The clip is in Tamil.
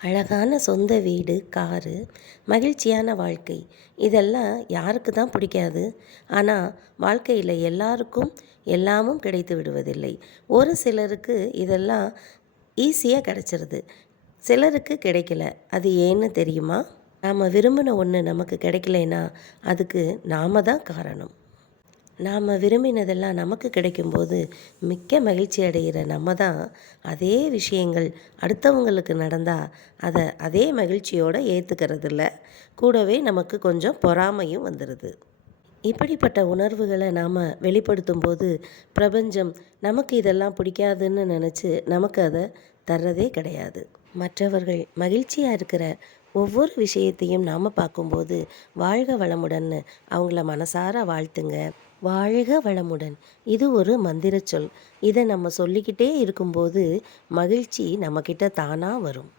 அழகான சொந்த வீடு, காரு, மகிழ்ச்சியான வாழ்க்கை இதெல்லாம் யாருக்கு தான் பிடிக்காது? ஆனால் வாழ்க்கையில் எல்லாருக்கும் எல்லாமும் கிடைத்து விடுவதில்லை. ஒரு சிலருக்கு இதெல்லாம் ஈஸியாக கிடைச்சிருது. சிலருக்கு கிடைக்கல. அது ஏன்னு தெரியுமா? நாம் விரும்பின ஒன்று நமக்கு கிடைக்கலைன்னா அதுக்கு நாம தான் காரணம். நாம் விரும்பினதெல்லாம் நமக்கு கிடைக்கும்போது மிக்க மகிழ்ச்சி அடைகிற நம்ம தான் அதே விஷயங்கள் அடுத்தவங்களுக்கு நடந்தால் அதை அதே மகிழ்ச்சியோடு ஏற்றுக்கிறது இல்லை. கூடவே நமக்கு கொஞ்சம் பொறாமையும் வந்துடுது. இப்படிப்பட்ட உணர்வுகளை நாம் வெளிப்படுத்தும் போது பிரபஞ்சம் நமக்கு இதெல்லாம் பிடிக்காதுன்னு நினச்சி நமக்கு அதை தர்றதே கிடையாது. மற்றவர்கள் மகிழ்ச்சியாக இருக்கிற ஒவ்வொரு விஷயத்தையும் நாம் பார்க்கும்போது வாழ்க வளமுடன்னு அவங்கள மனசார வாழ்த்துங்க. வாழ்க வளமுடன் இது ஒரு மந்திர சொல். இதை நம்ம சொல்லிக்கிட்டே இருக்கும்போது மகிழ்ச்சி நம்மக்கிட்ட தானாக வரும்.